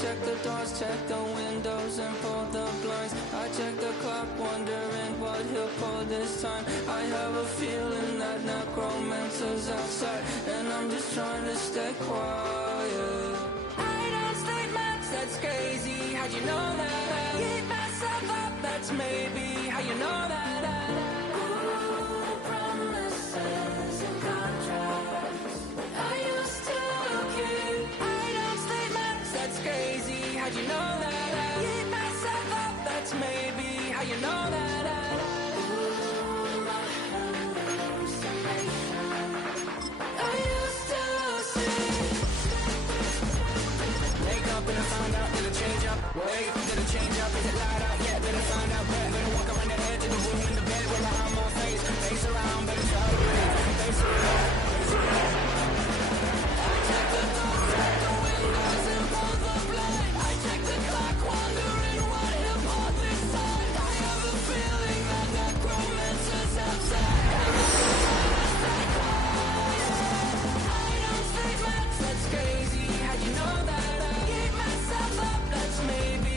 check the doors, check the windows, and pull the blinds. I check the clock, wondering what he'll pull this time. I have a feeling that necromancer's outside, and I'm just trying to stay quiet. I don't state maps, that's crazy. How'd you know that? I keep myself up, that's maybe how you know that. Promises and contracts I used to keep. I don't state maps, that's crazy. How'd you know that? I keep myself up, that's maybe how you know that. I used to see. Wake up and I found out, did it change up? Wait, did it change up? Is it light out? Yeah, did it find out? Better walk around the edge of the room in the bed with my arm on face. Face around, better try to breathe. Face around, face around. I check the doors, check the windows, and pull the blind. I check the clock, wondering what he'll pull this time. I have a feeling that necromancer's outside. That's crazy, how'd you know that? I keep myself up, that's maybe.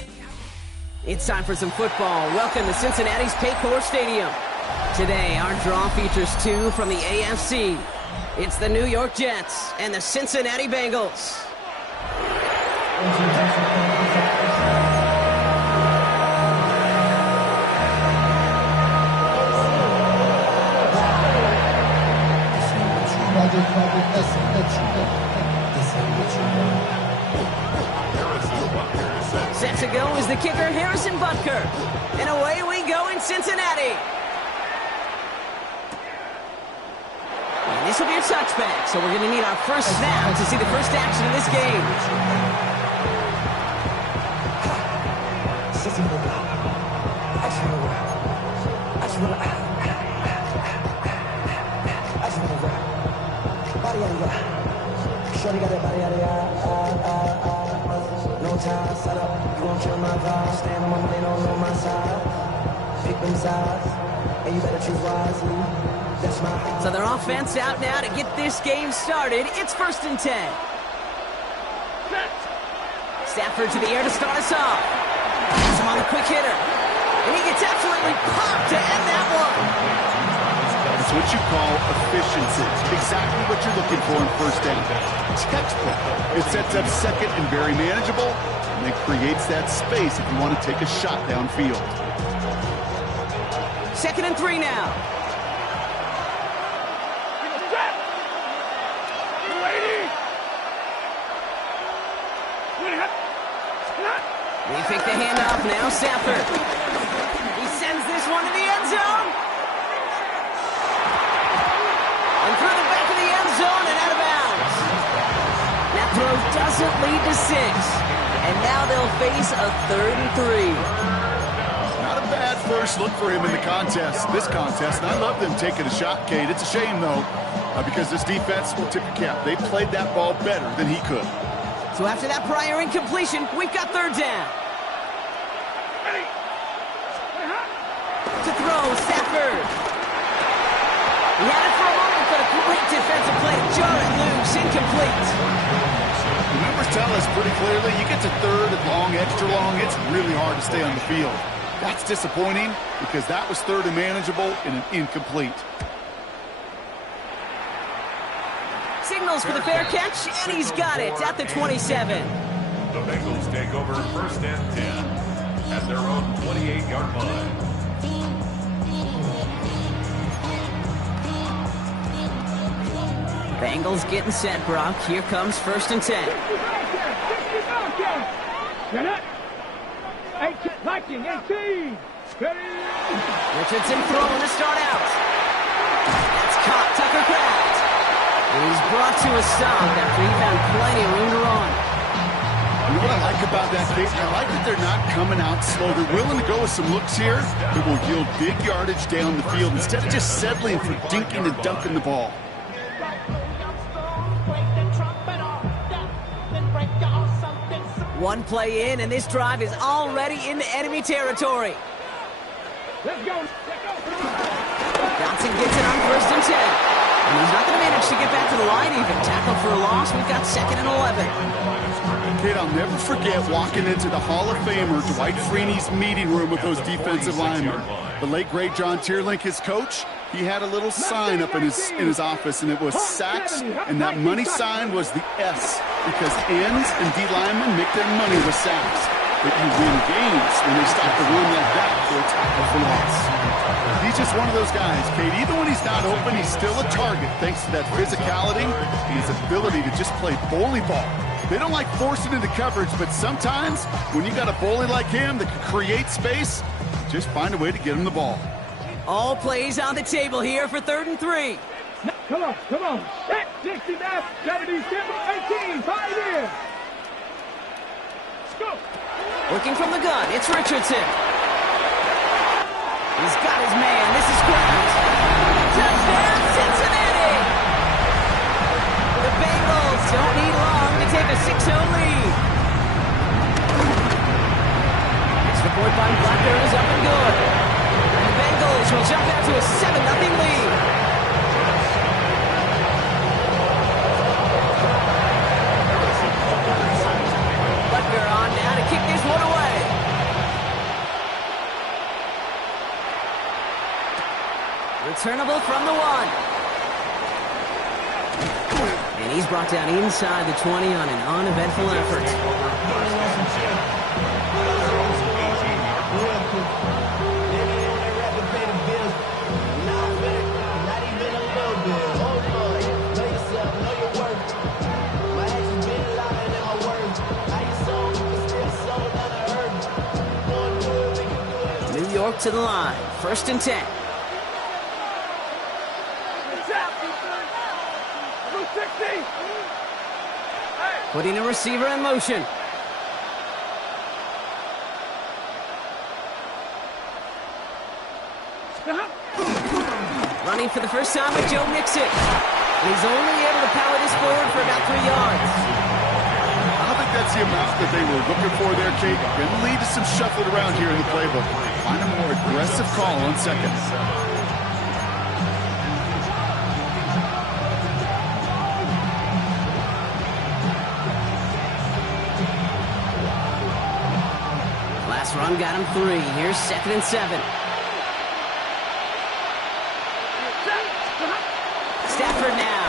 It's time for some football. Welcome to Cincinnati's Paycor Stadium. Today, our draw features two from the AFC. It's the New York Jets and the Cincinnati Bengals. Set to go is the kicker, Harrison Butker. And away we go in Cincinnati. And this will be a touchback, so we're going to need our first snap to see the first action of this game. Shorty got that body out of no time, set up, you gon' kill my vibe. Stand on my money, don't know my side. Pick them sides, and you better choose wisely. That's my high. So their offense out now to get this game started. It's 1st and 10. Stafford to the air to start us off. He's him on the quick hitter. And he gets absolutely popped to end that one. It's what you call efficiency. Exactly what you're looking for in first down. Textbook. It sets up second and very manageable, and it creates that space if you want to take a shot downfield. 2nd and 3 now. They pick the handoff now, Stafford. He sends this one to the end zone. And through the back of the end zone and out of bounds. That throw doesn't lead to 6. And now they'll face a 3rd and 3. Not a bad first look for him in the contest, this contest. And I love them taking a shot, Kate. It's a shame, though, because this defense will tip a cap. They played that ball better than he could. So after that prior incompletion, we've got 3rd down. To throw, Stafford. He had it for a moment, but a great defensive play. Jar it loose, incomplete. The numbers tell us pretty clearly, you get to 3rd and long, extra long, it's really hard to stay on the field. That's disappointing because that was 3rd and manageable and an incomplete. Signals for the fair catch, and he's got it at the 27. The Bengals take over 1st and 10 at their own 28-yard line. Bengals getting set, Brock. Here comes 1st and 10. Richardson throwing to start out. That's caught, Tucker Kraft. He's brought to a stop after he found plenty of room to run. You know what I like about that, Kate? I like that they're not coming out slow. They're willing to go with some looks here that will yield big yardage down the field instead of just settling for dinking and dunking the ball. One play in, and this drive is already into enemy territory. Let's go. Johnson gets it on 1st and 10. And he's not going to manage to get back to the line even. Tackle tackle for a loss. We've got 2nd and 11. Kate, I'll never forget walking into the Hall of Famer Dwight Freeney's meeting room with those defensive linemen. The late, great John Tierlink, his coach, he had a little sign up in his office, and it was sacks, and that money sign was the S, because ends and D linemen make their money with sacks. But you win games when they stop the run like that for a tackle for loss. He's just one of those guys, Kate. Even when he's not open, he's still a target thanks to that physicality and his ability to just play bully ball. They don't like forcing into coverage, but sometimes when you got a bully like him that can create space, just find a way to get him the ball. All plays on the table here for 3rd and 3. Come on, come on. 69, 70, 18, 5 in. Let's go. Working from the gun, it's Richardson. He's got his man. This is Grant. Touchdown, Cincinnati! The Bengals don't need long to take a 6-0 lead. Extra point by Blackburn is up and good. And the Bengals will jump out to a 7-0 lead. Butker on now to kick this one away. Returnable from the 1. And he's brought down inside the 20 on an uneventful effort. New York to the line. 1st and 10. Putting a receiver in motion. Running for the first time with Joe Mixon. He's only able to power this forward for about 3 yards. I don't think that's the amount that they were looking for there, Kate. Going to lead to some shuffling around here in the playbook. Find a more aggressive call on 2nd. Run got him 3. Here's 2nd and 7. Stafford now.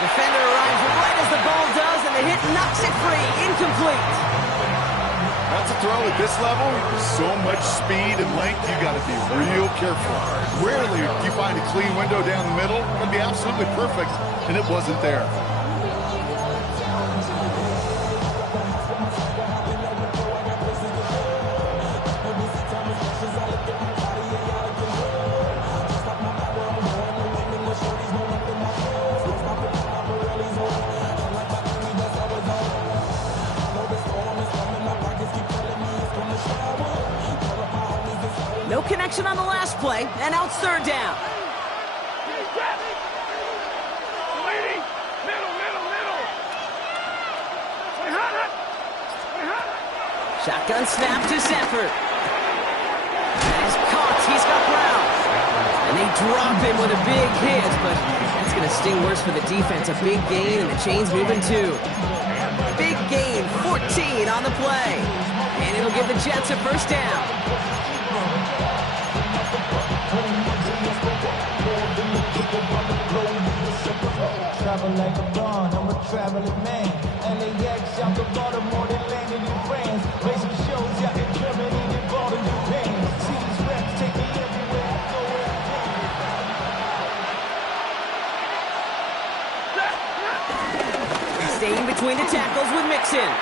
Defender arrives right as the ball does, and the hit knocks it free. Incomplete. That's a throw at this level. So much speed and length, you got to be real careful. Rarely do you find a clean window down the middle. It would be absolutely perfect, and it wasn't there. No connection on the last play, and now it's 3rd down. Shotgun snap to Stafford. He's caught. He's got Brown. And they drop him with a big hit, but that's going to sting worse for the defense. A big gain, and the chain's moving too. Big gain, 14 on the play. And it'll give the Jets a 1st down. Travel like a bond, I'm a traveling man. LAX, out to Baltimore, they landed in France. Basic shows out in Germany, they bought in Japan. See these reps, take me everywhere I go where I can. Staying between the tackles with Mixon.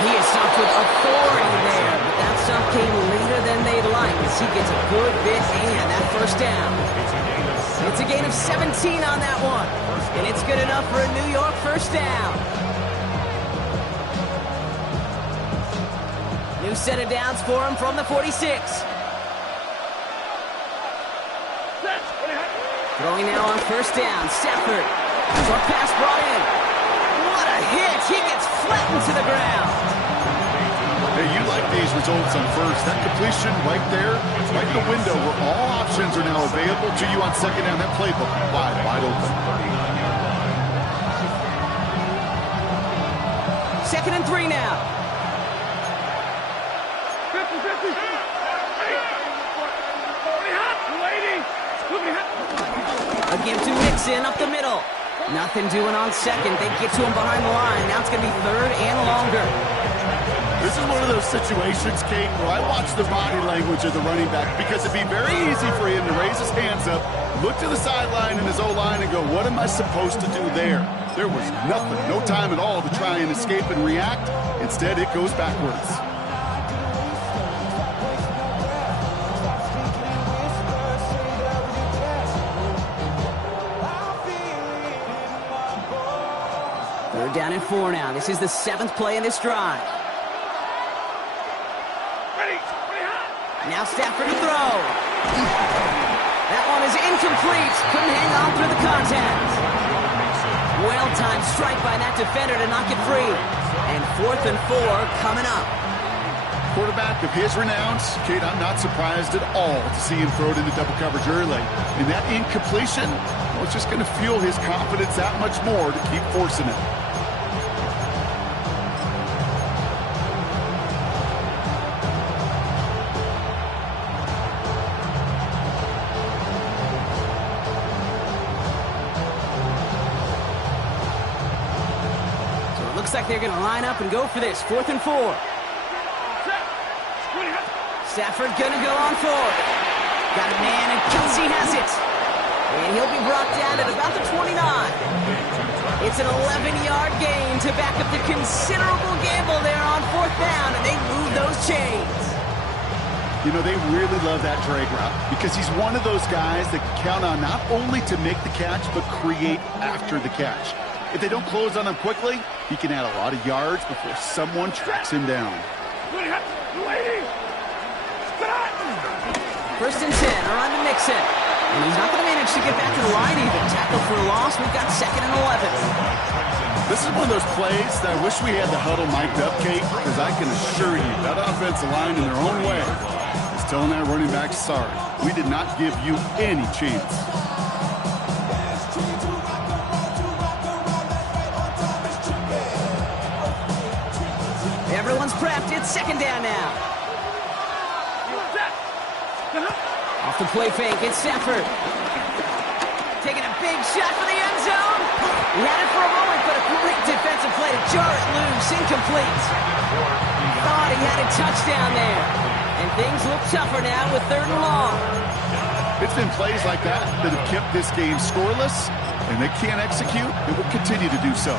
He is stopped with authority there, but that stop came later than they'd like as he gets a good bit and that 1st down. It's a gain of 17 on that one, and it's good enough for a New York 1st down. New set of downs for him from the 46. Throwing now on 1st down, Stafford. Short pass brought in. What a hit! He gets flattened to the ground. Hey, you like these results on 1st. That completion right there, right in the window where all options are now available to you on 2nd down. That playbook wide open. 3 now. 50-50. A give to Mixon up the middle. Nothing doing on second. They get to him behind the line. Now it's going to be third and longer. This is one of those situations, Kate, where I watch the body language of the running back because it'd be very easy for him to raise his hands up, look to the sideline in his O-line and go, what am I supposed to do there? There was nothing, no time at all to try and escape and react. Instead, it goes backwards. They're down at 4 now. This is the 7th play in this drive. Now Stafford to throw. That one is incomplete. Couldn't hang on through the contact. Well-timed strike by that defender to knock it free. And 4th and 4 coming up. Quarterback of his renounce, Kate, I'm not surprised at all to see him throw it into double coverage early. And that incompletion, well, it's just going to fuel his confidence that much more to keep forcing it. Looks like they're going to line up and go for this. 4th and 4. Stafford going to go on 4. Got a man, and Kelsey has it. And he'll be brought down at about the 29. It's an 11-yard gain to back up the considerable gamble there on 4th down, and they move those chains. You know, they really love that drag route because he's one of those guys that can count on not only to make the catch, but create after the catch. If they don't close on him quickly, he can add a lot of yards before someone tracks him down. 1st and 10, around to Mixon. And he's not going to manage to get back to the line even. Tackle for a loss. We've got 2nd and 11. This is one of those plays that I wish we had the huddle mic'd up, Kate, because I can assure you that offensive line in their own way is telling that running back, sorry, we did not give you any chance. Everyone's prepped. It's 2nd down now. Off the play fake, it's Stafford. Taking a big shot for the end zone. He had it for a moment, but a great defensive play to jar it loose. Incomplete. Thought he had a touchdown there. And things look tougher now with 3rd and long. It's been plays like that that have kept this game scoreless, and they can't execute. It will continue to do so.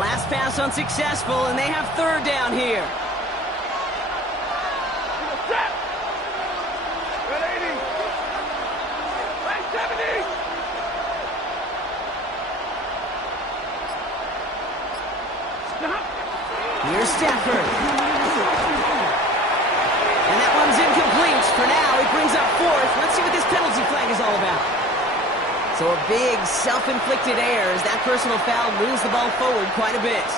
Last pass unsuccessful, and they have 3rd down here. Here's Stafford. And that one's incomplete. For now, it brings up 4th. Let's see what this penalty flag is all about. So a big self-inflicted error as that personal foul moves the ball forward quite a bit.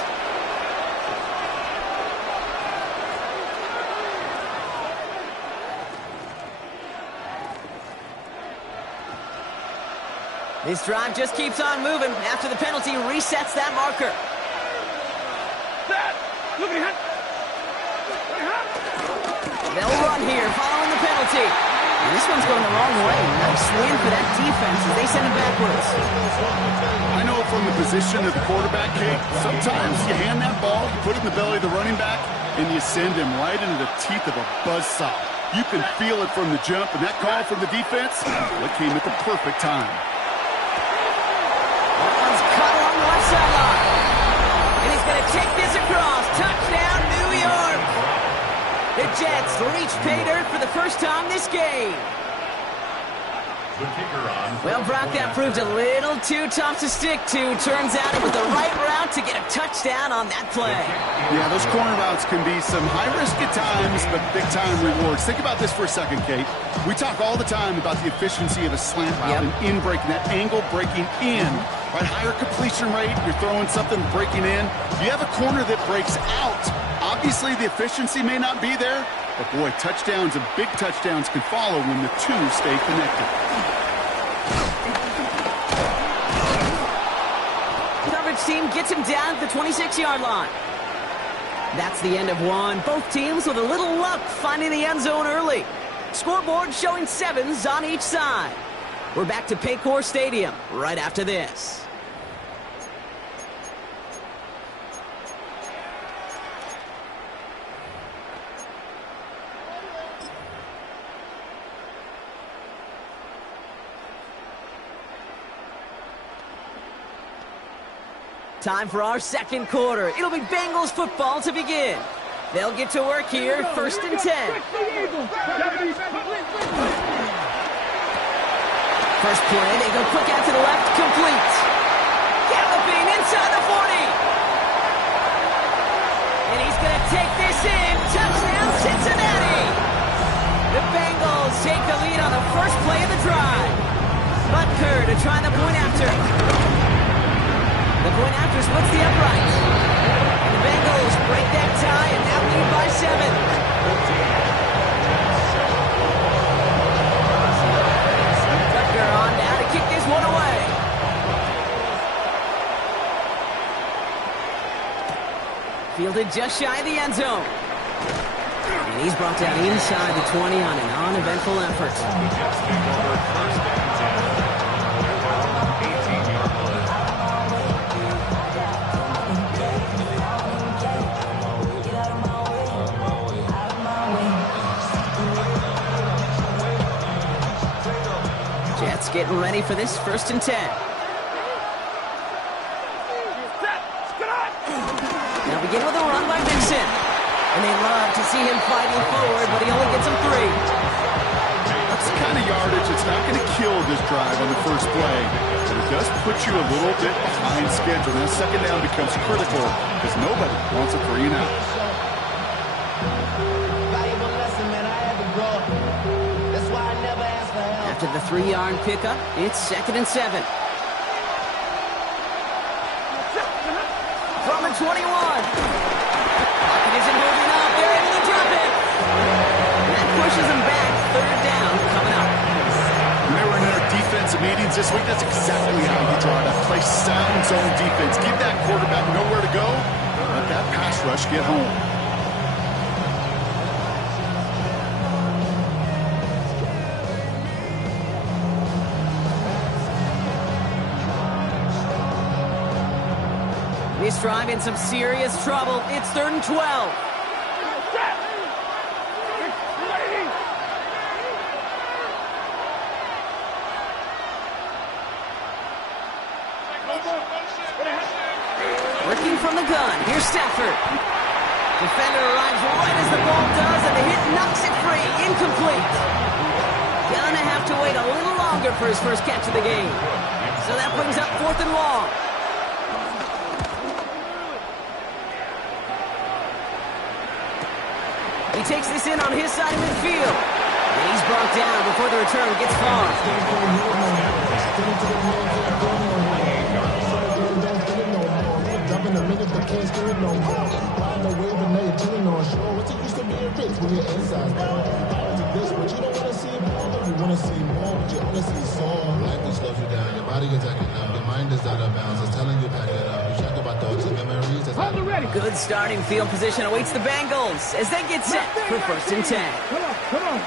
This drive just keeps on moving. After the penalty, resets that marker. They'll run here following the penalty. And this one's going the wrong way. Nice win for that defense as they send it backwards. I know from the position of the quarterback, Kate, sometimes you hand that ball, you put it in the belly of the running back, and you send him right into the teeth of a buzzsaw. You can feel it from the jump, and that call from the defense, well, it came at the perfect time. That one's cut along the left sideline. And he's going to take this across. Touchdown, New York. The Jets reach pay dirt for the first time this game. The kicker on. Well, Brock, that proved a little too tough to stick to. Turns out it was the right route to get a touchdown on that play. Yeah, those corner routes can be some high risk at times, but big-time rewards. Think about this for a second, Kate. We talk all the time about the efficiency of a slant route and in breaking, that angle breaking in. Right, higher completion rate, you're throwing something breaking in. You have a corner that breaks out. Obviously, the efficiency may not be there, but boy, touchdowns and big touchdowns can follow when the two stay connected. Coverage team gets him down at the 26-yard line. That's the end of one. Both teams with a little luck finding the end zone early. Scoreboard showing 7s on each side. We're back to Paycor Stadium right after this. Time for our second quarter. It'll be Bengals football to begin. They'll get to work here, 1st and 10. First play, they go quick out to the left, complete. Galloping inside the 40. And he's going to take this in. Touchdown, Cincinnati. The Bengals take the lead on the first play of the drive. Butker to try the point after. The point after splits the uprights. And the Bengals break that tie and now lead by 7. Butker on now to kick this one away. Fielded just shy of the end zone. And he's brought down inside the 20 on an uneventful effort. Jets getting ready for this 1st and 10. Now begin with a run by Vincent. And they love to see him fighting forward, but he only gets him 3. That's the kind of yardage that's not going to kill this drive on the first play, but it does put you a little bit behind schedule. Now, second down becomes critical because nobody wants a 3 and out. After the 3-yard pickup, it's 2nd and 7. From the 21. Pocket isn't moving up. They're able to drop it. That pushes them back. 3rd down coming up. When they were in their defensive meetings this week, that's exactly how you draw it up. Play sound zone defense. Give that quarterback nowhere to go. Let that pass rush get home. This drive in some serious trouble. It's 3rd and 12. Working from the gun. Here's Stafford. Defender arrives right as the ball does, and the hit knocks it free. Incomplete. Gonna have to wait a little longer for his first catch of the game. So that brings up 4th and long. He takes this in on his side of midfield. And he's brought down before the return gets far. Good starting field position awaits the Bengals as they get set for 1st and 10. Come on.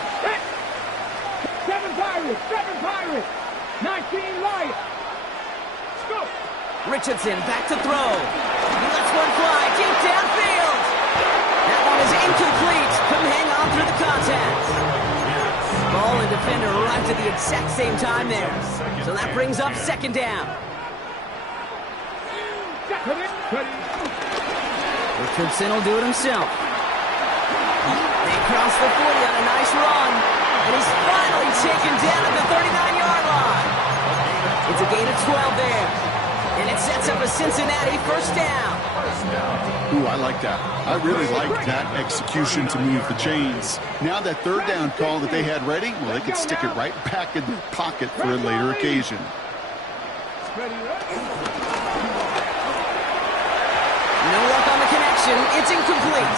7 Pirates. 19 Lions. Let's go. Richardson back to throw. He lets one fly deep downfield. That one is incomplete. Couldn't hang on through the contact. Ball and defender arrived at the exact same time there. So that brings up 2nd down. Richardson will do it himself. They cross the 40 on a nice run. And he's finally taken down at the 39-yard line. It's a gain of 12 there. And it sets up a Cincinnati 1st down. Ooh, I like that. I really like that execution to move the chains. Now that 3rd down call that they had ready, well, they could stick it right back in their pocket for a later occasion. No luck on the connection. completion. It's incomplete.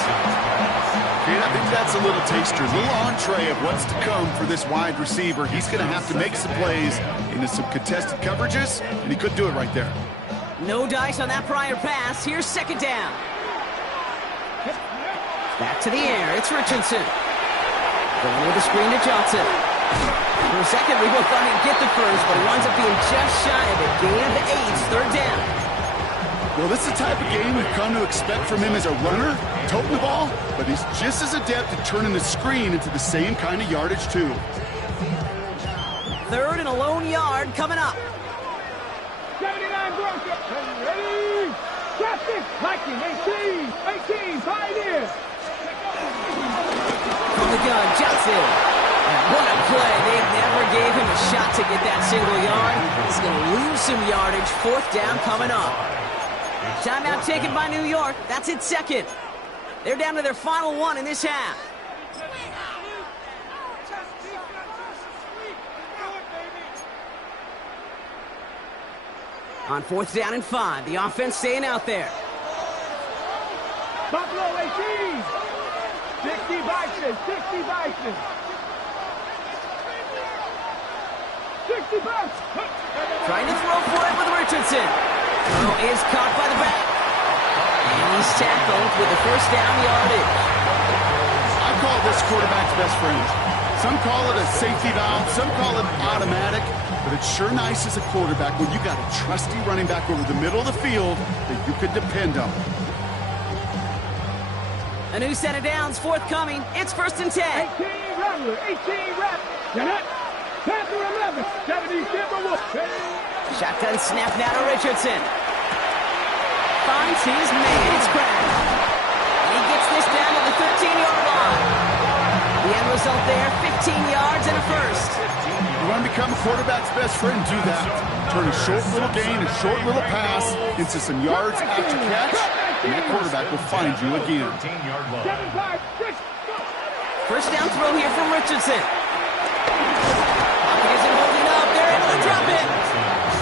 And I think that's a little taster, a little entree of what's to come for this wide receiver. He's going to have to make some plays into some contested coverages, and he couldn't do it right there. No dice on that prior pass. Here's second down. Back to the air. It's Richardson. Going with the screen to Johnson. For a second, we both thought he'd get the first, but he winds up being just shy of it. Gain of 8, third down. Well, this is the type of game we've come to expect from him as a runner, toting the ball, but he's just as adept at turning the screen into the same kind of yardage, too. Third and a lone yard coming up. 79 Broncos. Ready? Traffic. Viking, 18, 5 in. From the gun, Johnson. And what a play. They never gave him a shot to get that single yard. He's going to lose some yardage. Fourth down coming up. Timeout taken by New York. That's its second. They're down to their final one in this half. On fourth down and 5, the offense staying out there. Buffalo 18. 60 Bison. 60 bucks. Trying to throw for it with Richardson. Throw is caught by the back. And he's tackled with the first down yardage. I call this quarterback's best friend. Some call it a safety valve, some call it automatic, but it's sure nice as a quarterback when you got a trusty running back over the middle of the field that you could depend on. A new set of downs forthcoming. It's first and 10. 18 Rattler. 18 Rattler. Get it. Panther 11. 70 Timberwolves. Shotgun snap now to Richardson. Finds his man. It's cracked. He gets this down to the 13-yard line. The end result there, 15 yards and a first. You want to become a quarterback's best friend, do that. Turn a short little gain, a short little pass into some yards after catch, and that quarterback will find you again. First down throw here from Richardson. Pocket isn't holding up. They're able to drop it.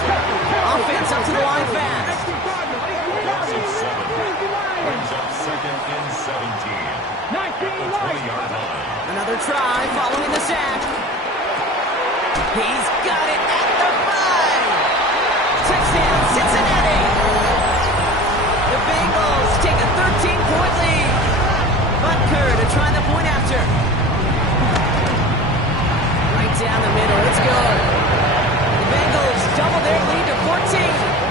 Offense up to the line fast. Brings up second and 17. At the 20-yard line. Another try following the sack. He's got it at the 5. Touchdown, Cincinnati. The Bengals take a 13-point lead. Butker to try the point after. Right down the middle. It's good. The Bengals double their lead to 14.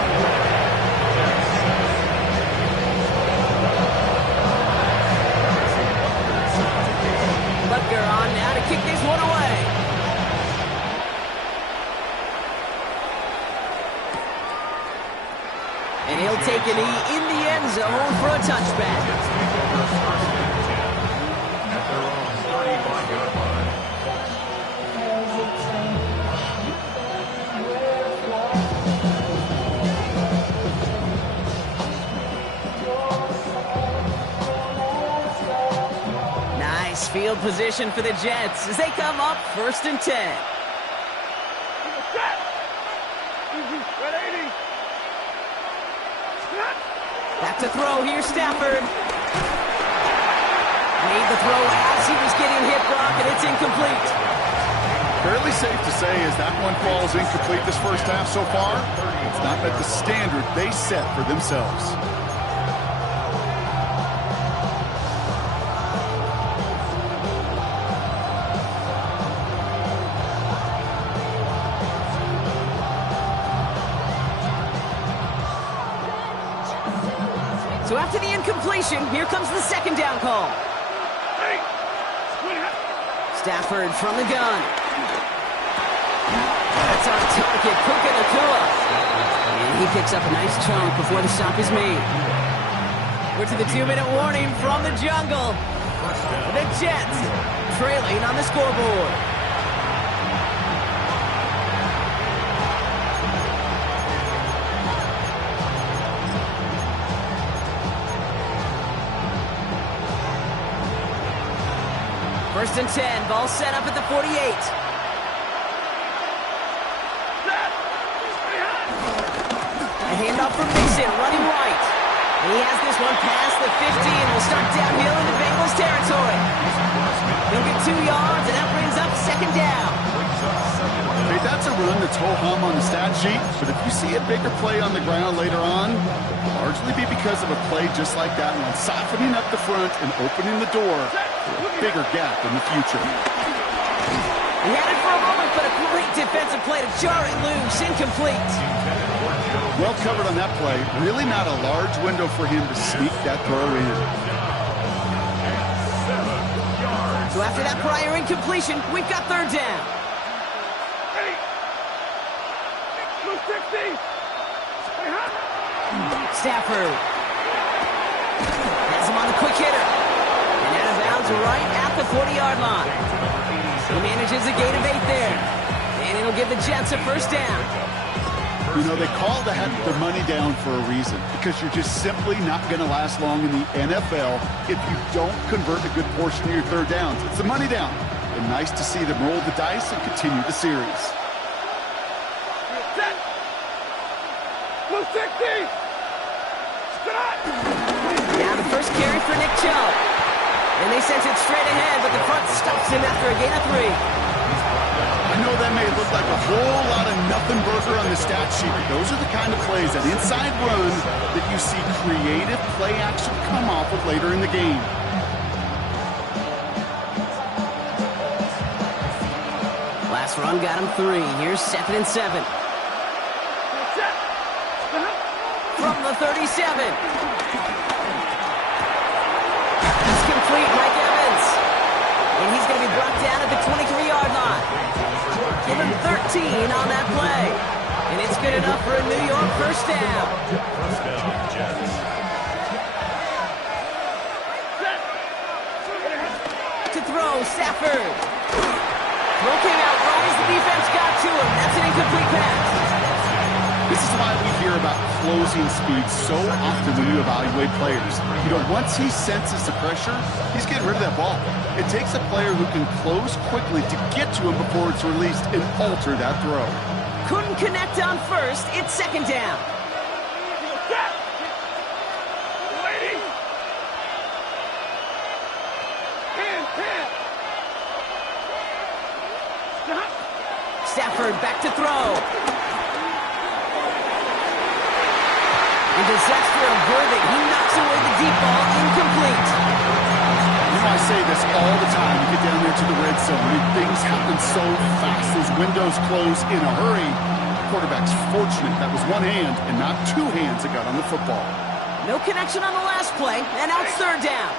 Butker on now to kick this one away. And he'll take a knee in the end zone for a touchback. At their own 35-yard line. Nice field position for the Jets as they come up first and 10. Back to throw, here's Stafford. Made the throw as he was getting hit, Brock, and it's incomplete. Fairly safe to say as that one falls incomplete this first half so far, it's not met the standard they set for themselves. So after the incompletion, here comes the second down call. Stafford from the gun. That's on target, Puka Nacua. And he picks up a nice chunk before the stop is made. We're to the 2-minute warning from the jungle. The Jets trailing on the scoreboard. First and 10, ball set up at the 48. A handoff from Mason, running right. And he has this one past the 50 and will start downhill into Bengals territory. He'll get 2 yards, and that brings up second down. Hey, that's a run that's ho-hum on the stat sheet, but if you see a bigger play on the ground later on, it'll largely be because of a play just like that one, softening up the front and opening the door for a bigger gap in the future. He had it for a moment, but a great defensive play to jar it loose, incomplete. Well covered on that play. Really not a large window for him to sneak that throw in. So after that prior incompletion, we've got third down. Stafford has him on the quick hitter. And out of bounds right at the 40-yard line. He manages a gain of 8 there. And it'll give the Jets a first down. You know, they call the money down for a reason, because you're just simply not going to last long in the NFL if you don't convert a good portion of your third downs. It's the money down. And nice to see them roll the dice and continue the series. Now the first carry for Nick Chubb. And they sent it straight ahead, but the front stops him after a gain of 3. I know that may look like a whole lot of nothing burger on the stat sheet, but those are the kind of plays, that inside run, that you see creative play action come off of later in the game. Last run got him 3. Here's 2nd and 7. From the 37. It's complete, Mike Evans. And he's going to be brought down at the 23-yard line. Give him 13 on that play. And it's good enough for a New York first down. First down, Jets. To throw, Stafford. Throw came out right as the defense got to him. That's an incomplete pass. This is why we hear about closing speed so often when you evaluate players. You know, once he senses the pressure, he's getting rid of that ball. It takes a player who can close quickly to get to him before it's released and alter that throw. Couldn't connect on first. It's second down. Stafford back to throw. A disaster averted. He knocks away the deep ball, incomplete. You know, I say this all the time. You get down there to the red zone, and things happen so fast. Those windows close in a hurry. The quarterback's fortunate that was one hand and not 2 hands that got on the football. No connection on the last play, and now it's third down.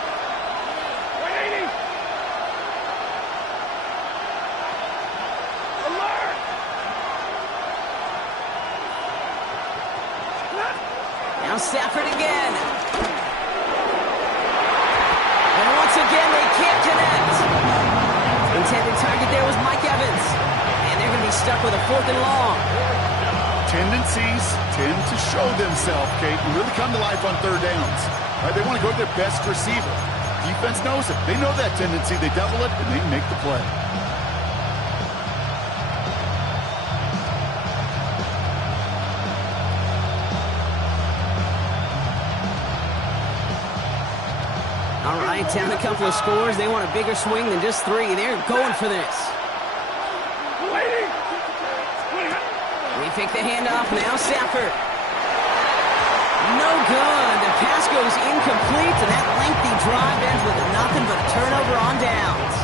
Now Stafford again. And once again, they can't connect. Intended target there was Mike Evans. And they're going to be stuck with a 4th and long. Tendencies tend to show themselves, Kate, and really come to life on third downs. Right? They want to go to their best receiver. Defense knows it. They know that tendency. They double it, and they make the play. All right, down a couple of scores. They want a bigger swing than just 3. They're going for this. We take the handoff now. Stafford. No good. The pass goes incomplete, and that lengthy drive ends with nothing but a turnover on downs.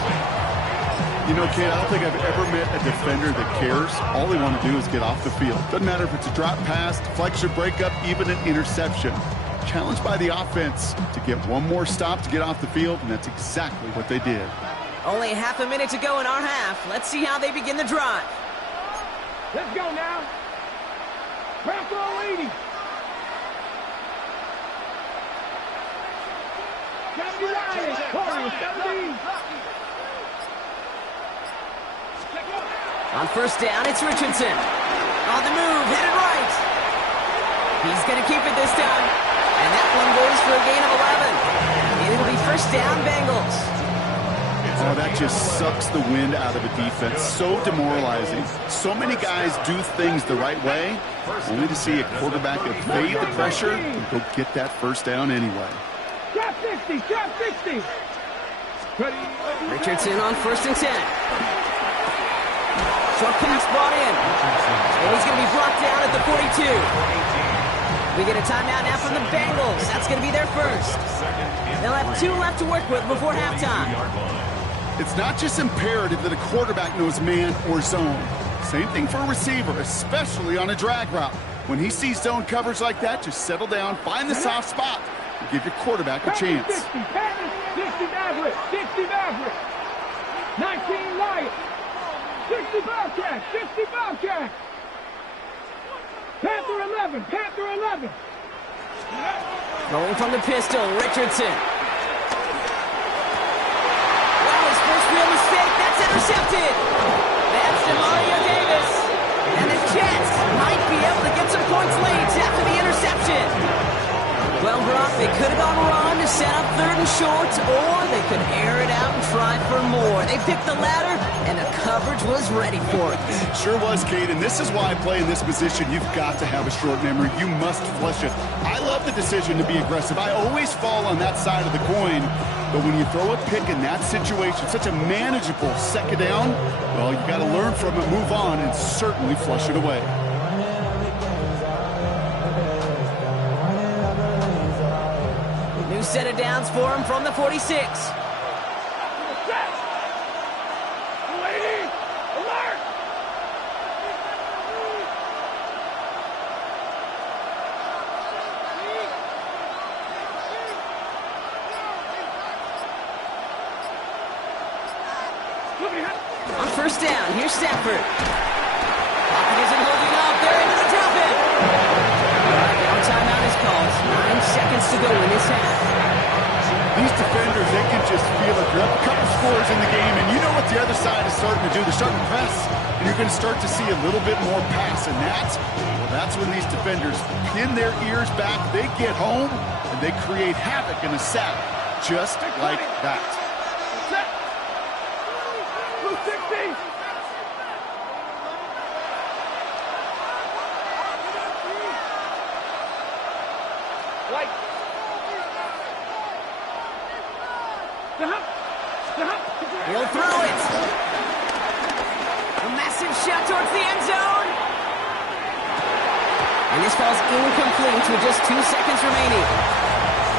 You know, Kate, I don't think I've ever met a defender that cares. All they want to do is get off the field. Doesn't matter if it's a drop pass, deflection, breakup, even an interception. Challenged by the offense to get one more stop to get off the field, and that's exactly what they did. Only half a minute to go in our half. Let's see how they begin the drive. Let's go now. Round throw 80. Gotta be Ryan. Corey, 17. On first down, it's Richardson. On the move, headed right. He's going to keep it this time. And that one goes for a gain of 11. It'll be first down, Bengals. All Oh, that just sucks the wind out of a defense. So demoralizing. So many guys do things the right way, only to see a quarterback evade the pressure and go get that first down anyway. Drop 60, drop 60. Richardson on 1st and 10. Short pass brought in. And he's going to be brought down at the 42. We get a timeout now from the Bengals. That's going to be their first. They'll have 2 left to work with before halftime. It's not just imperative that a quarterback knows man or zone. Same thing for a receiver, especially on a drag route. When he sees zone coverage like that, just settle down, find the soft spot, and give your quarterback a chance. 60 Maverick, 60 Maverick. 19 Lions. 60 Bobcats, 60 Bobcats. Panther 11, Panther 11. Rolling from the pistol, Richardson. Wow, his first real mistake. That's intercepted. That's DeMario Davis. And the Jets might be able to get some points late after the interception. Well, Brock, they could have gone run to set up 3rd and short, or they could air it out and try for more. They picked the latter, and the coverage was ready for it. Sure was, Kate, and this is why playing this position, you've got to have a short memory. You must flush it. I love the decision to be aggressive. I always fall on that side of the coin, but when you throw a pick in that situation, such a manageable 2nd down, well, you got to learn from it, move on, and certainly flush it away. New set of downs for him from the 46. On 1st down, here's Stafford. Pocket isn't holding up. They're into the drop it. Now timeout is called. 9 seconds to go in this half. These defenders, they can just feel it. They're up a couple scores in the game, and you know what the other side is starting to do. They're starting to press, and you're going to start to see a little bit more pass. And that's when these defenders pin their ears back. They get home, and they create havoc in a sack, just like that. He'll throw it. A massive shot towards the end zone. And this falls incomplete with just 2 seconds remaining.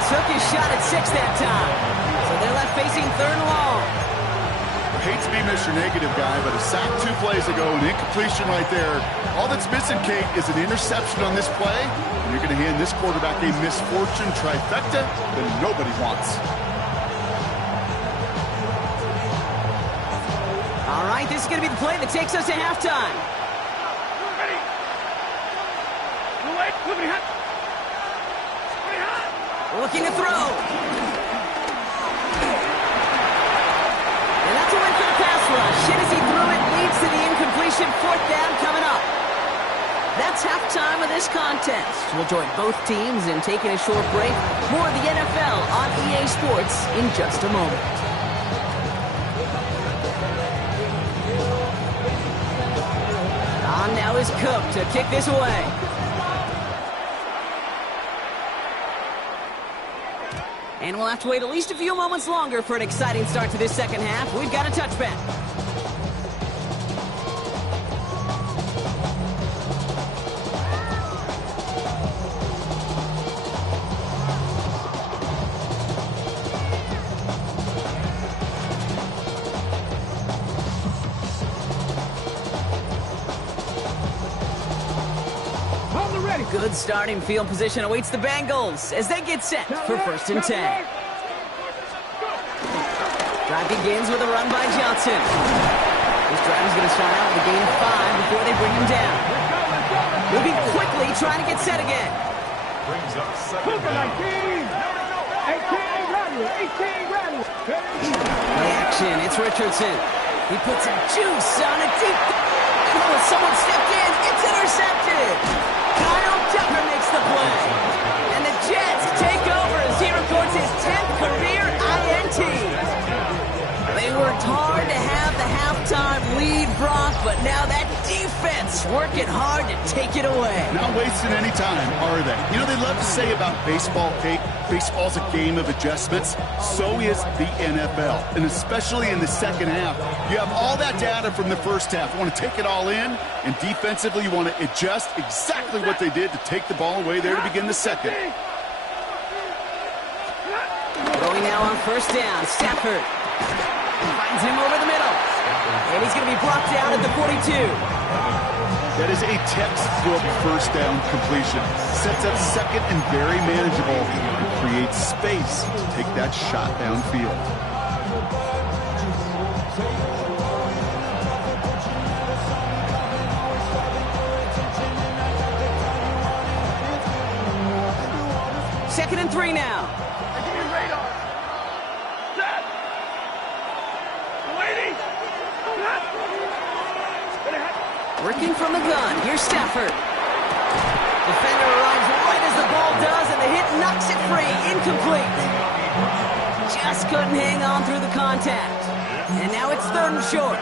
Took his shot at 6 that time. So they're left facing 3rd and long. I hate to be Mr. Negative guy, but a sack 2 plays ago, an incompletion right there. All that's missing, Kate, is an interception on this play. And you're going to hand this quarterback a misfortune trifecta that nobody wants. All right, this is going to be the play that takes us to halftime. Looking to throw. And that's a win for the pass rush. Hit as he threw it, leads to the incompletion. 4th down coming up. That's halftime of this contest. We'll join both teams in taking a short break. More of the NFL on EA Sports in just a moment. On now is Cook to kick this away. And we'll have to wait at least a few moments longer for an exciting start to this 2nd half. We've got a touchback. Good starting field position awaits the Bengals as they get set for 1st and 10. Drive begins with a run by Johnson. This drive is going to start out with a gain of 5 before they bring him down. Moving quickly, trying to get set again. Brings up 2nd down. 18 Play action, it's Richardson. He puts some juice on a deep... Oh, someone stepped in. It's intercepted. Kyle Tucker makes the play. And the Jets take over as he records his 10th career INT. They worked It's hard to have the halftime lead, Brock, but now that defense working hard to take it away. Not wasting any time, are they? You know, they love to say about baseball, Kate, baseball's a game of adjustments. So is the NFL, and especially in the second half. You have all that data from the first half. You want to take it all in, and defensively you want to adjust exactly what they did to take the ball away there to begin the second. Throwing now on first down, Stafford finds him over the middle, and he's going to be brought down at the 42. That is a textbook first down completion. Sets up second and very manageable and creates space to take that shot downfield. Second and 3 now. Working from the gun, here's Stafford. Defender arrives right as the ball does, and the hit knocks it free. Incomplete. Just couldn't hang on through the contact. And now it's 3rd and short.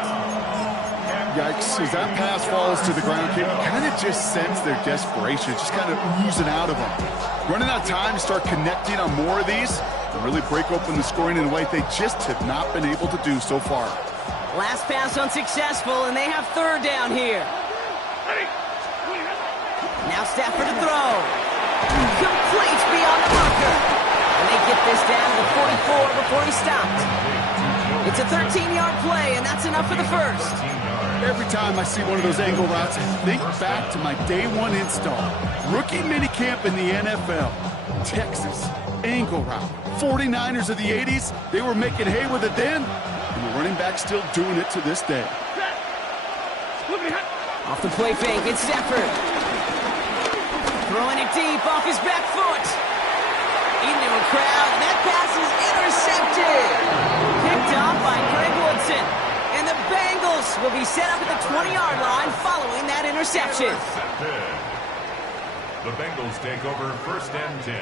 Yikes, as that pass falls to the ground, you kind of just sense their desperation. It's just kind of oozing out of them. Running out of time to start connecting on more of these and really break open the scoring in a way they just have not been able to do so far. Last pass unsuccessful, and they have 3rd down here. Now Stafford to throw. Complete beyond the marker. And they get this down to the 44 before he stopped. It's a 13-yard play, and that's enough for the first. Every time I see one of those angle routes, I think back to my day one install. Rookie minicamp in the NFL. Texas, angle route. 49ers of the 80s, they were making hay with it then. And the running back still doing it to this day. Off the play fake, it's Stafford. Throwing it deep off his back foot. Into a crowd, and that pass is intercepted. Picked off by Greg Woodson. And the Bengals will be set up at the 20-yard line following that interception. The Bengals take over 1st and 10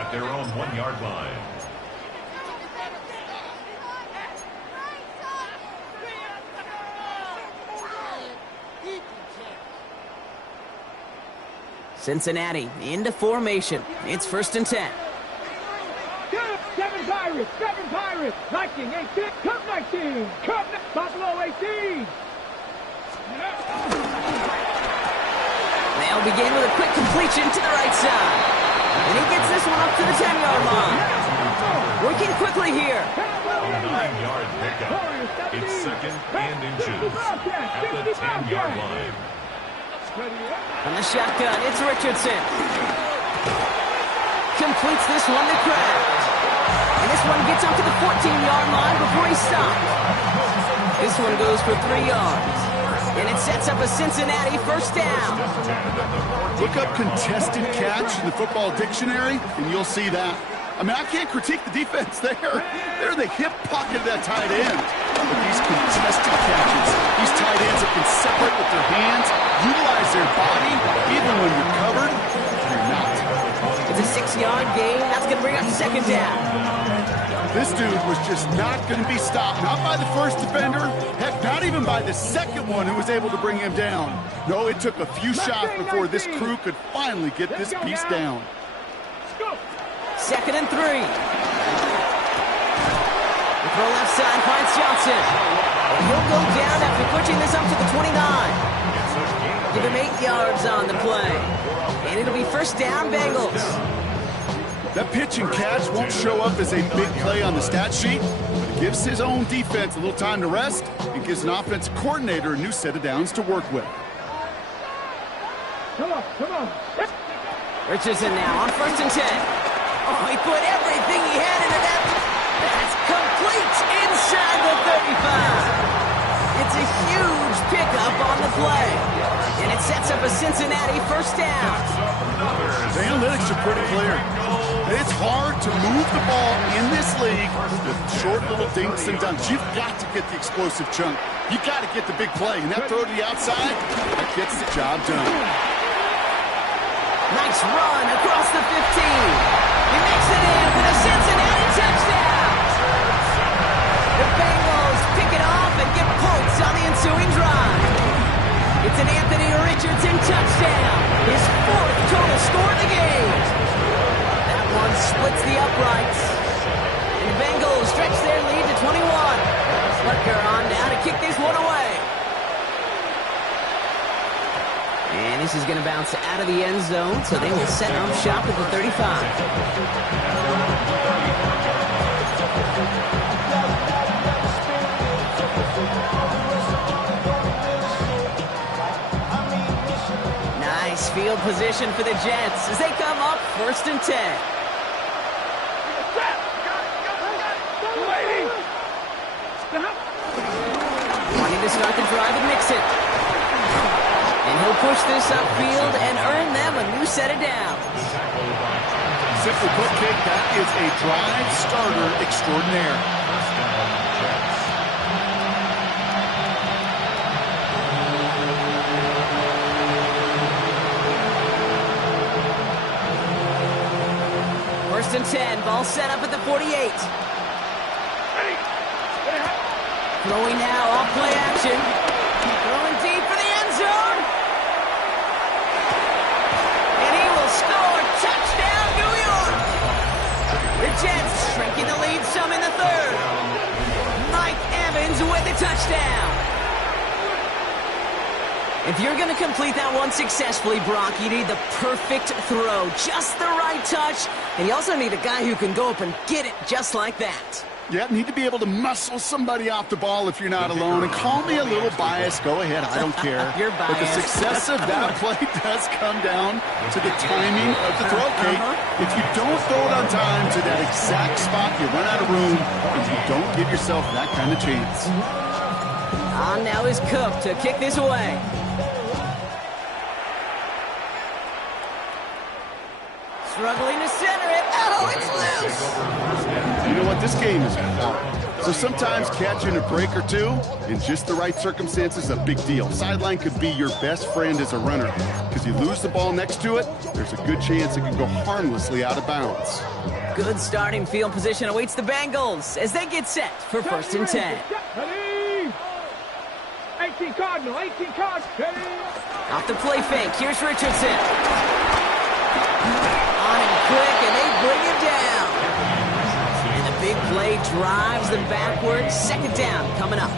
at their own 1-yard line. Cincinnati into formation. It's 1st and 10. Seven Pirates, 19, 18, Cup 19, Cup Buffalo 18. They'll begin with a quick completion to the right side. And he gets this one up to the 10-yard line. Working quickly here. A 9-yard pickup. It's 2nd and inches at the 10-yard line. From the shotgun, it's Richardson. Completes this one to Kraft. And this one gets up to the 14-yard line before he stops. This one goes for 3 yards. And it sets up a Cincinnati 1st down. Look up contested catch in the football dictionary, and you'll see that. I mean, I can't critique the defense there. They're the hip pocket of that tight end. But these contested catches, these tight ends that can separate with their hands, utilize their body, even when you're covered, you're not. It's a 6-yard gain. That's going to bring up 2nd down. This dude was just not going to be stopped, not by the first defender, heck, not even by the second one who was able to bring him down. No, it took a few shots before this crew could finally get this piece down. 2nd and 3. The throw left side finds Johnson. And he'll go down after pushing this up to the 29. Give him 8 yards on the play. And it'll be 1st down, Bengals. That pitch and catch won't show up as a big play on the stat sheet, but it gives his own defense a little time to rest and gives an offensive coordinator a new set of downs to work with. Come on. Richardson now on 1st and 10. Oh, he put everything he had into that. That's complete inside the 35. It's a huge pickup on the play. And it sets up a Cincinnati 1st down. The analytics are pretty clear. It's hard to move the ball in this league with short little dinks and dunks. You've got to get the explosive chunk. You've got to get the big play. And that throw to the outside, that gets the job done. Nice run across the 15. He makes it in for the Cincinnati touchdown. The Bengals pick it It's an Anthony Richardson touchdown. His 4th total score of the game. That one splits the uprights. And the Bengals stretch their lead to 21. Butker on now to kick this one away. And this is going to bounce out of the end zone, so they will set up shop at the 35. Nice field position for the Jets as they come up 1st and 10. Wanting to start the drive and mix it. And he'll push this upfield and earn them a new set of downs. Simply put, Kate, that is a drive starter extraordinaire. First and 10, ball set up at the 48. Throwing now, off play action. Throwing deep for the end zone. And he will score. Touchdown, New York. The Jets shrinking the lead some in the 3rd. Mike Evans with the touchdown. If you're going to complete that one successfully, Brock, you need the perfect throw. Just the right touch. And you also need a guy who can go up and get it just like that. Yeah, need to be able to muscle somebody off the ball if you're not alone. And call me a little biased. Go ahead. I don't care. You're biased. But the success of that play does come down to the timing of the throw, Kate. If you don't throw it on time to that exact spot, you run out of room, and you don't give yourself that kind of chance. On now is Cook to kick this away. Struggling to center it. Oh, it's loose. You know what? This game is hard. So sometimes catching a break or two in just the right circumstances is a big deal. Sideline could be your best friend as a runner because you lose the ball next to it, there's a good chance it can go harmlessly out of bounds. Good starting field position awaits the Bengals as they get set for 1st and 10. 18 Cardinal, 18 Cardinal. Off the play fake, here's Richardson. On him quick, and they bring him down. And the big play drives them backwards. 2nd down coming up.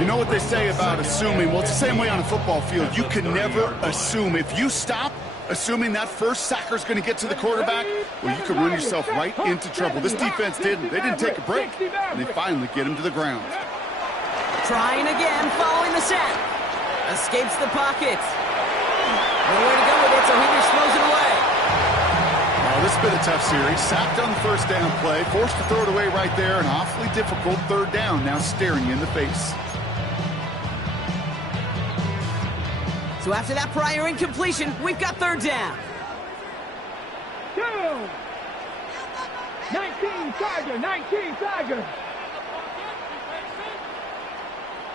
You know what they say about assuming? Well, it's the same way on a football field. You can never assume. If you stop assuming that first sacker's going to get to the quarterback, well, you could run yourself right into trouble. This defense didn't. They didn't take a break, and they finally get him to the ground. Trying again, following the sack. Escapes the pocket. Nowhere to go with it, so he just throws it away. Oh, this has been a tough series. Sacked on the 1st down play, forced to throw it away right there. An awfully difficult 3rd down now staring you in the face. So after that prior incompletion, we've got 3rd down. 19 Tiger, 19 Tiger.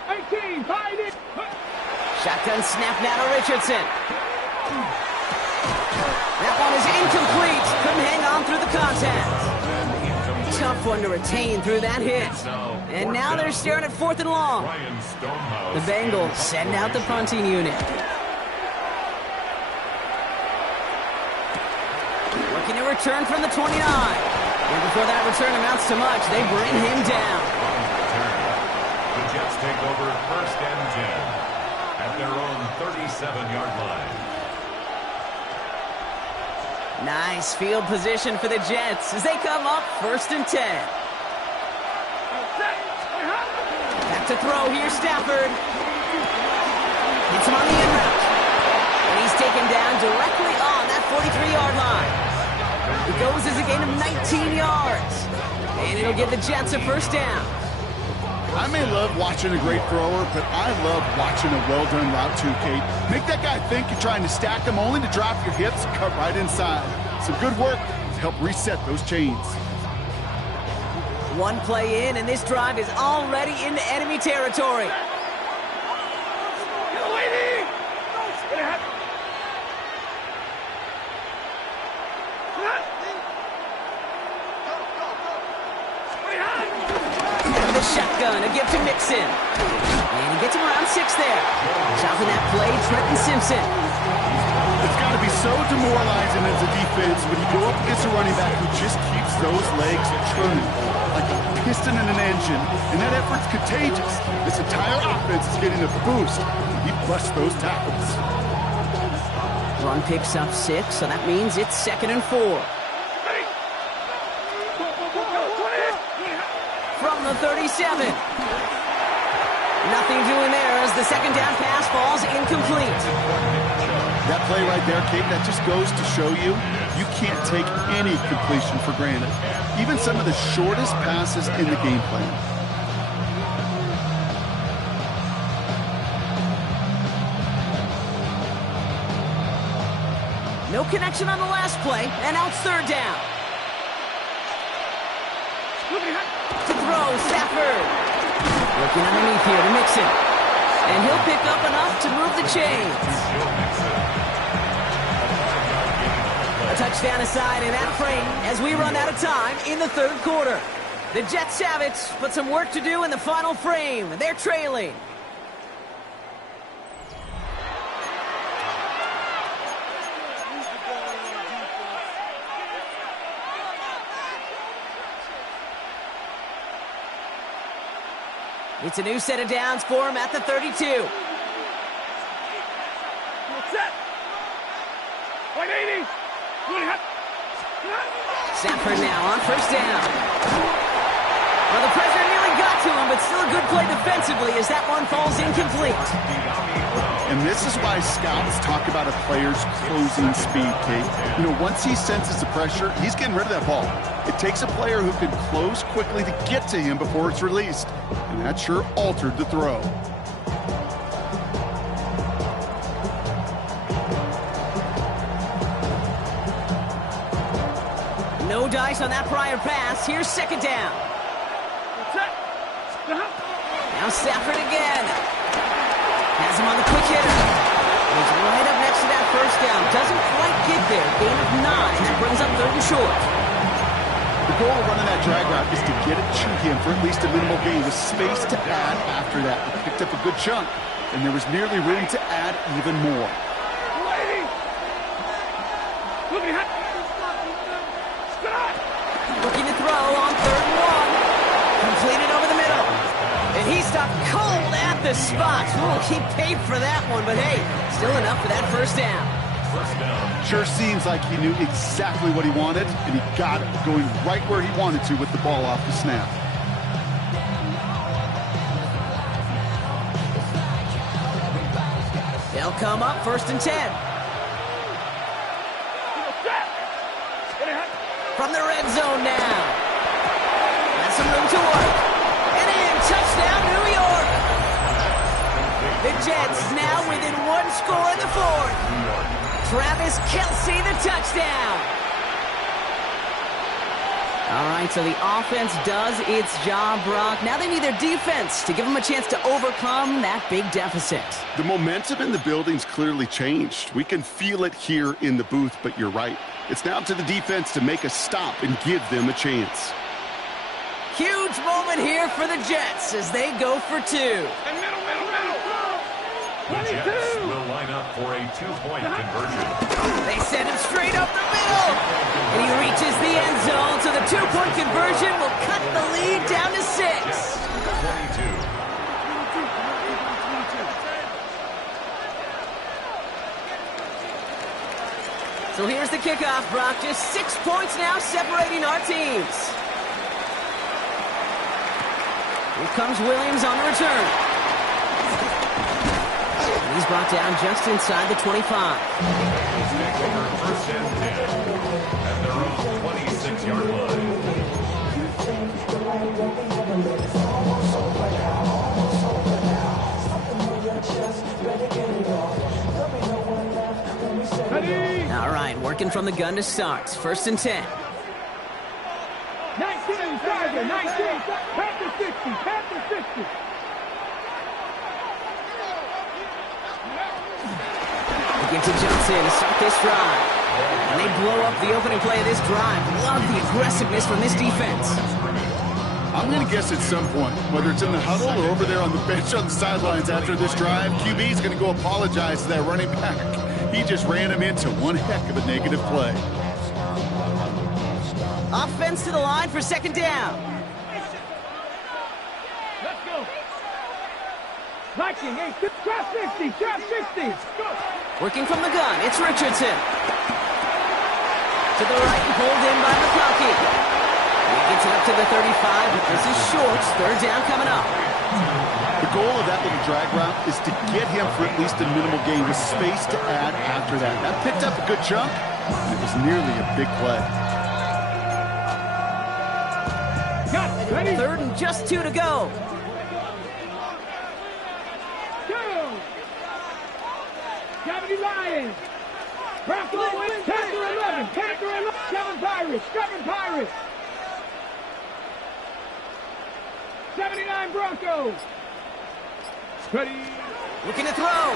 18 Tiger. Shotgun snap now to Richardson. That one is incomplete. Couldn't hang on through the contact. Tough one to retain through that hit. And now they're staring at 4th and long. The Bengals send out the punting unit. Looking to return from the 29. And before that return amounts to much, they bring him down. The Jets take over 1st and 10 at their own 37-yard line. Nice field position for the Jets as they come up 1st and 10. Back to throw here, Stafford. Hits him on the in route. And he's taken down directly on that 43-yard line. It goes as a gain of 19 yards. And it'll give the Jets a 1st down. I may love watching a great thrower, but I love watching a well-done route too, Kate. Make that guy think you're trying to stack him only to drop your hips and cut right inside. Some good work to help reset those chains. One play in, and this drive is already into enemy territory. shotgun, a gift to Mixon. And he gets him around 6 there. Chopping that play, Trenton Simpson. It's got to be so demoralizing as a defense when you go up against a running back who just keeps those legs churning like a piston in an engine, and that effort's contagious. This entire offense is getting a boost. He busts those tackles. Run picks up 6, so that means it's 2nd and 4. From the 37. Nothing doing there as the second down pass falls incomplete. That play right there, Kate, that just goes to show you can't take any completion for granted. Even some of the shortest passes in the game plan. No connection on the last play, and now it's 3rd down. To throw, Stafford. Looking underneath here to Mixon. And he'll pick up enough to move the chains. A touchdown aside in that frame as we run out of time in the 3rd quarter. The Jets have it, but some work to do in the final frame. They're trailing. It's a new set of downs for him at the 32. Stafford now on 1st down. Well, the pressure nearly got to him, but still a good play defensively as that one falls incomplete. And this is why scouts talk about a player's closing speed, Kate. You know, once he senses the pressure, he's getting rid of that ball. It takes a player who can close quickly to get to him before it's released. And that sure altered the throw. No dice on that prior pass. Here's 2nd down. Now Stafford again. Has him on the quick hitter. He's right up next to that 1st down. Doesn't quite get there. Gain of 9. That brings up 3rd and short. The goal of running that drag route is to get it to him for at least a minimal gain with space to add after that. He picked up a good chunk, and there was nearly room to add even more. Looking to throw on 3rd and 1. Completed over the middle. And he stopped cold at the spot. Ooh, he paid for that one, but hey, still enough for that 1st down. Sure seems like he knew exactly what he wanted, and he got it, going right where he wanted to with the ball off the snap. They'll come up 1st and 10. From the red zone now. Has some room to work. And in, touchdown, New York. The Jets now within 1 score in the 4th. Travis Kelce, the touchdown. All right, so the offense does its job, Brock. Now they need their defense to give them a chance to overcome that big deficit. The momentum in the building's clearly changed. We can feel it here in the booth, but you're right. It's now up to the defense to make a stop and give them a chance. Huge moment here for the Jets as they go for 2. The Jets will line up for a 2-point conversion. They send him straight up the middle. And he reaches the end zone, so the 2-point conversion will cut the lead down to 6. 22. So here's the kickoff, Brock. Just 6 points now separating our teams. Here comes Williams on the return. He's brought down just inside the 25. He's back over 1st and 10 at their own 26-yard line. All right, working from the gun to start. 1st and 10. 19, Tiger, 19, Panther 60, Panther 60. Get to Johnson to start this drive. And they blow up the opening play of this drive. Love the aggressiveness from this defense. I'm going to guess at some point, whether it's in the huddle or over there on the bench on the sidelines after this drive, QB is going to go apologize to that running back. He just ran him into one heck of a negative play. Offense to the line for second down. Let's go. Viking, trap 60, trap 60. Go. Working from the gun, it's Richardson. To the right and pulled in by McConkey. He gets it up to the 35, but this is short. Third down coming up. The goal of that little drag route is to get him for at least a minimal gain with space to add after that. That picked up a good chunk, and it was nearly a big play. Got it. Ready? Third and just 2 to go. Go. 70 Lions. Bronco wins. Panther 11. Panther 11. 7 Pirates. 7 Pirates. 79 Broncos. Ready. Looking to throw.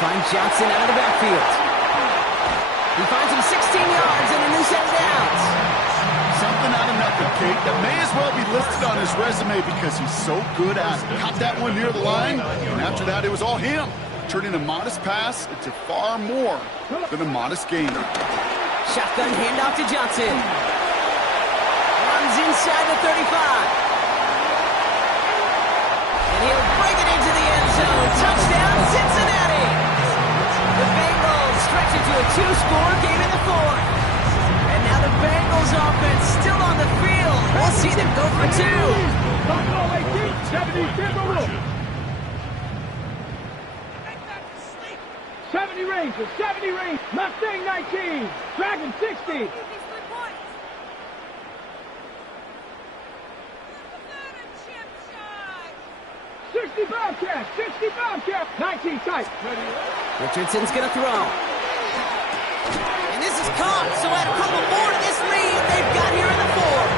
Finds Johnson out of the backfield. He finds him 16 yards and a new set of downs. Something out of nothing, Kate, that may as well be listed on his resume because he's so good at it. Caught that one near the line, and after that, it was all him. Turning a modest pass into far more than a modest gain. Shotgun handoff to Johnson. Runs inside the 35. And he'll bring it into the end zone. Touchdown, Cincinnati. The Bengals stretch it to a 2-score game in the fourth. And now the Bengals offense still on the field. We'll see them go for 2. Buffalo 18, 70 Timberwolves. 70 Rangers, 70 Rangers. Mustang 19, Dragon 60. 60 Bobcats, 60 Bobcats. 19 tight. Richardson's going to throw. And this is caught, so add a couple more to this lead they've got here in the fourth.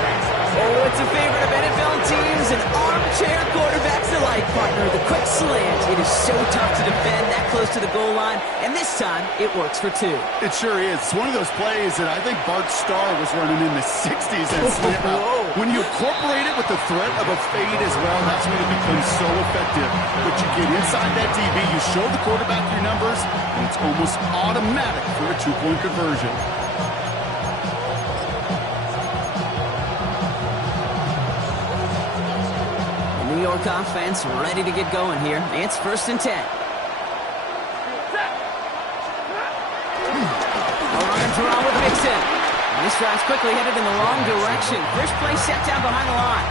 Oh, it's a favorite of NFL teams and armchair quarterbacks alike, partner. The quick slant. It is so tough to defend that close to the goal line, and this time it works for 2. It sure is. It's one of those plays that I think Bart Starr was running in the 60s and snap out. When you incorporate it with the threat of a fade as well, that's when it becomes so effective. But you get inside that DB, you show the quarterback your numbers, and it's almost automatic for a 2-point conversion. The New York offense ready to get going here. It's 1st and 10. Draw with Mixon. And this drive's quickly headed in the wrong direction. First play set down behind the line.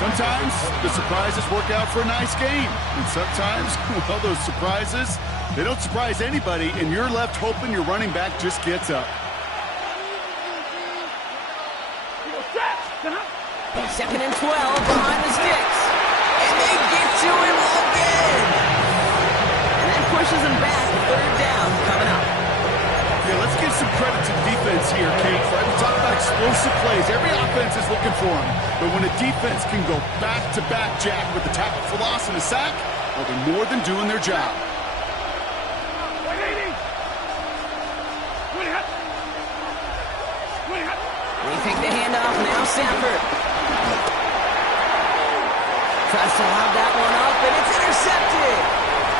Sometimes the surprises work out for a nice game. And sometimes, well, those surprises, they don't surprise anybody, and you're left hoping your running back just gets up. Second and 12 behind the sticks. And they get to him again. And that pushes him back. Third down coming up. Yeah, let's give some credit to the defense here, Kate. Right? We talk about explosive plays. Every offense is looking for them. But when a defense can go back-to-back, Jack, with a tackle for loss and a sack, well, they're more than doing their job. They pick the handoff now, Sanford. Tries to lob that one up, and it's intercepted.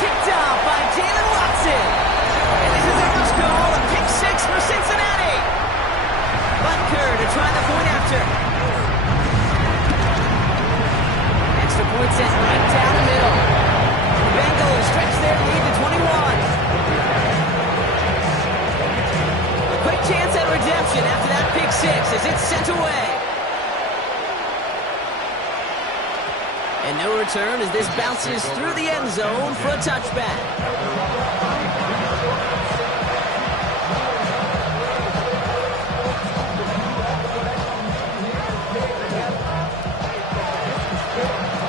Picked off by Jalen Watson. And this is their first goal, a pick 6 for Cincinnati. Butker to try the point after. Extra point set right down the middle. The Bengals stretch their lead to 21. A quick chance at redemption after that pick 6 as it's sent away. And no return as this bounces through the end zone for a touchback.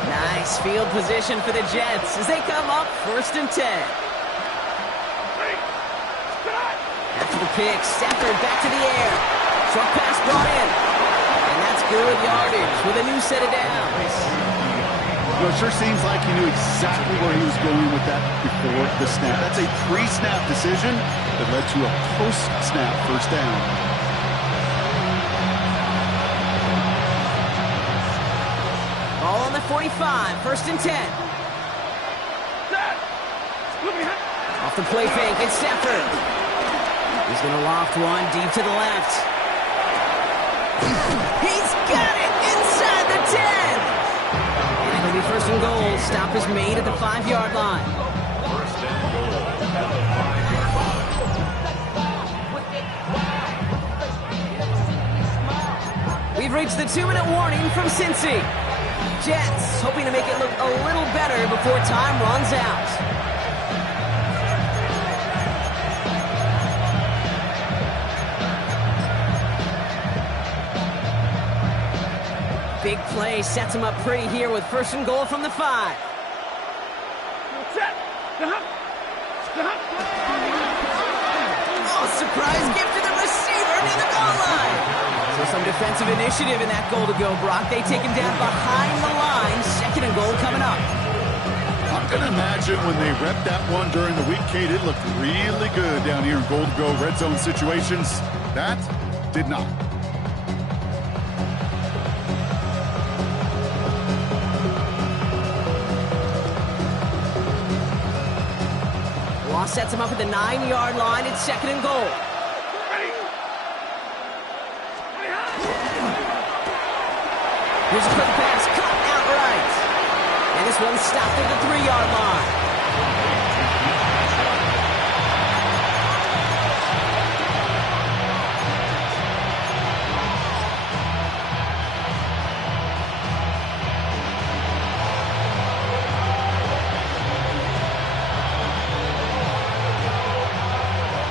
Nice field position for the Jets as they come up 1st and 10. After the pick, Stafford back to the air. Short pass brought in. And that's good yardage with a new set of downs. Well, it sure seems like he knew exactly where he was going with that before the snap. That's a pre-snap decision that led to a post-snap first down. 45, first and 10. Off the play fake, it's Stafford. He's going to loft one deep to the left. He's got it inside the 10. And it'll be first and goal. Stop is made at the 5-yard line. First and goal at the 5-yard line. We've reached the 2-minute warning from Cincy. Jets hoping to make it look a little better before time runs out. Big play sets him up pretty here with first and goal from the 5. Oh, surprise gift to the receiver near the goal line. So some defensive initiative in that goal to go, Brock. They take him down behind the line. Second and goal coming up. I'm going to imagine when they repped that one during the week, Kate, it looked really good down here in goal to go red zone situations. That did not. Sets him up at the 9-yard line. It's second and goal. Here's a quick pass, caught outright. And this one's stopped at the 3-yard line.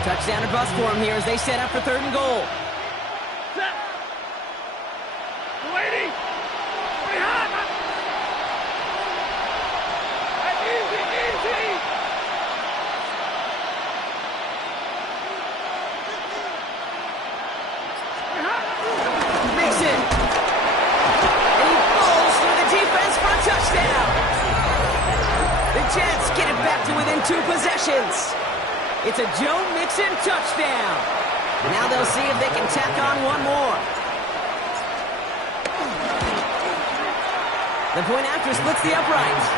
Touchdown or bust for him here as they set up for third and goal. Set. Waiting. Easy, easy. Makes it. And he falls through the defense for a touchdown. The Jets get it back to within 2 possessions. It's a Joe Mixon touchdown. Now they'll see if they can tack on one more. The point after splits the uprights.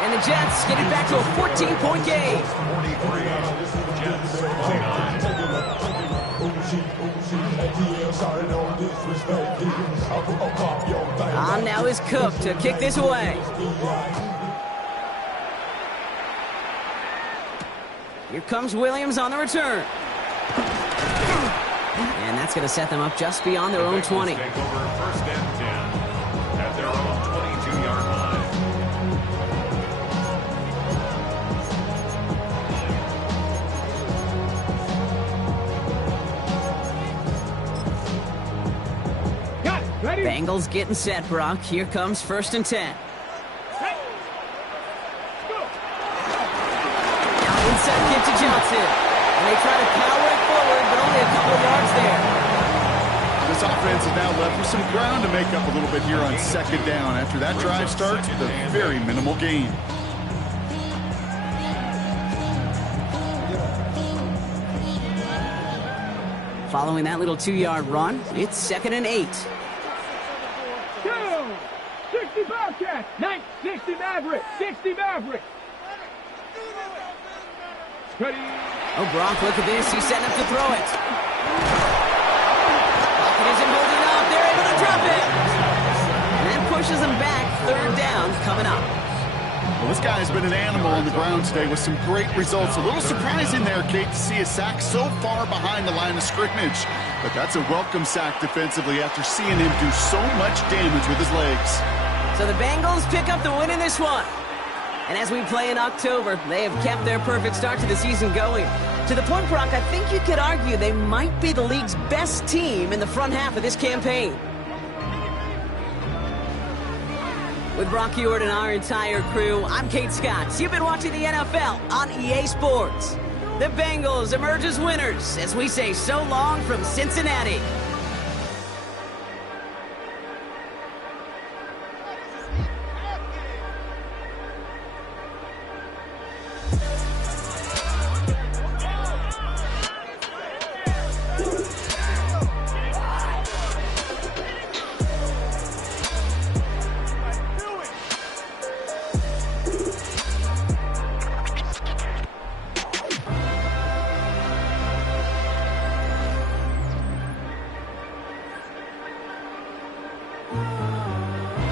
And the Jets get it back to a 14-point game. 43, Jets 29. On now is Cook to kick this away. Here comes Williams on the return. And that's going to set them up just beyond their own 20. Take over first and 10 at their own 22-yard line. Got it. Ready? Bengals getting set, Brock. Here comes first and 10. Hey. Go. Now inside kick to Johnson. And they try to power it forward, but only a couple of yards there. This offense is now left with some ground to make up a little bit here on second down. After that drive starts with a very minimal gain. Following that little 2-yard run, it's second and 8. 60 Bobcats. 60 Maverick. 60 Maverick. Ready. Oh, Brock, look at this. He's setting up to throw it. Pocket isn't holding up. They're able to drop it. And that pushes them back. Third down coming up. Well, this guy has been an animal on the ground today with some great results. A little surprising there, Kate, to see a sack so far behind the line of scrimmage. But that's a welcome sack defensively after seeing him do so much damage with his legs. So the Bengals pick up the win in this one. And as we play in October, they have kept their perfect start to the season going. To the point, Brock, I think you could argue they might be the league's best team in the front half of this campaign. With Brock Ewart and our entire crew, I'm Kate Scott. You've been watching the NFL on EA Sports. The Bengals emerge as winners as we say so long from Cincinnati.